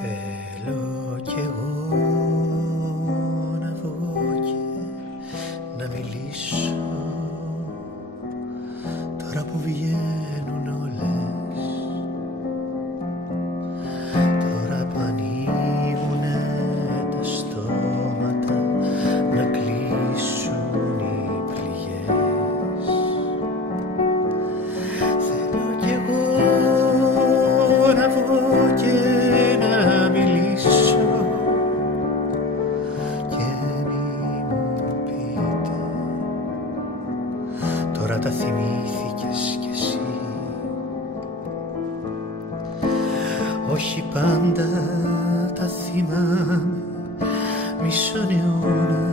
Θέλω κι εγώ να βγω και να μιλήσω τώρα που βγαίνουν όλες, τώρα που ανοίγουνε τα στόματα να κλείσουν οι πληγές. Θέλω κι εγώ να βγω και να μιλήσω και μη μου πείτε τώρα τα θυμήθηκες κι εσύ. Όχι πάντα τα θυμάμαι, μισόν αιώνα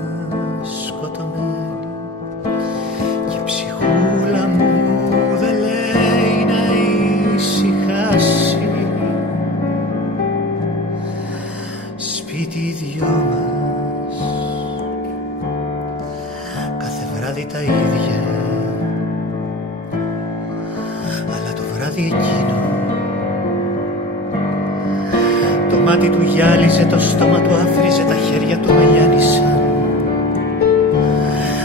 σκοτωμένη και η ψυχούλα μου δεν λέει να ησυχάσει. Σπίτι οι δυο μας, κάθε βράδυ τα ίδια, αλλά το βράδυ εκείνο το μάτι του γυάλιζε, το στόμα του άφριζε, τα χέρια του μαγιάνισαν,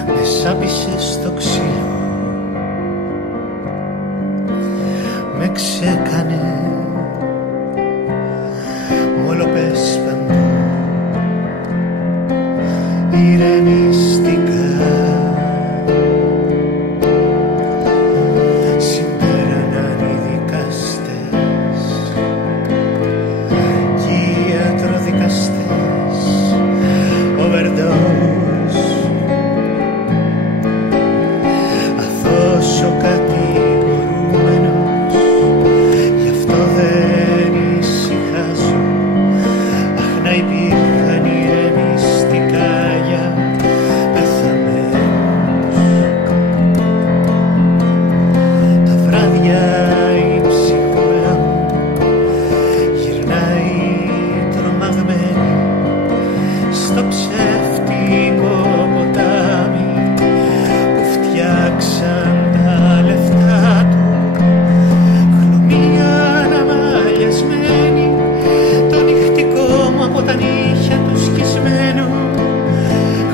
με σάπισε στο ξύλο, με ξέκανε, μ' όλο πες παντού ηρεμιστικά. Συμπέραναν οι δικαστές κι οι ιατροδικαστές, overdose, αθώος ο κατηγορούμενος, γι' αυτό δεν ησυχάζω. Αχ, να υπήρχαν ηρεμιστικά για πεθαμένους. Τα βράδια η ψυχούλα μου γυρνάει τρομαγμένη στο ψεύτικο ποτάμι που φτιάξαν τα λεφτά του. Χλωμία αναμαλιασμένη, το νυχτικό μου από τα νύχια του σκισμένο.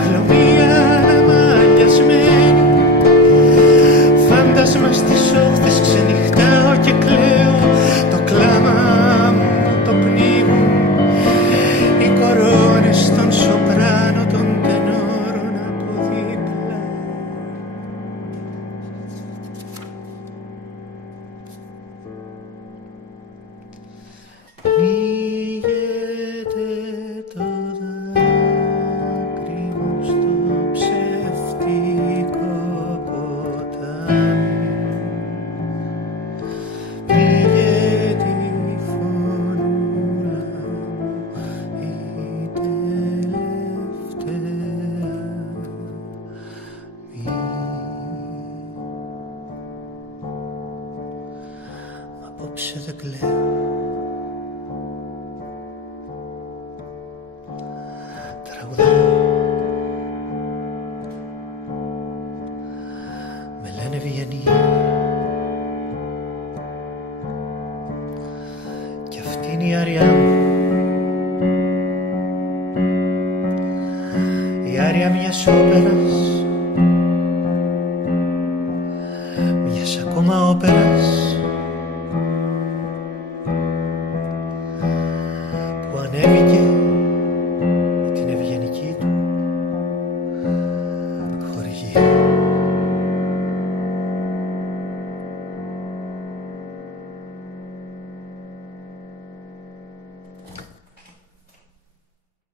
Χλωμία αναμαλιασμένη, φάντασμα στις όχθες ξενυχτάω και κλαίω. Το κλάμα μου το πνίγουν οι κορώνες των σοπράνο, των τενόρων από δίπλα. Πνίγεται το δάκρυ μου στο ψεύτικο ποτάμι, πνίγε τη φωνούλα μου η τελευταία μη. Απόψε δεν κλαίω, τραγουδάω, με λένε Βιενή, κι αυτή είναι η άρια μου, η άρια μιας όπερας, μιας ακόμα όπερας που ανέβηκε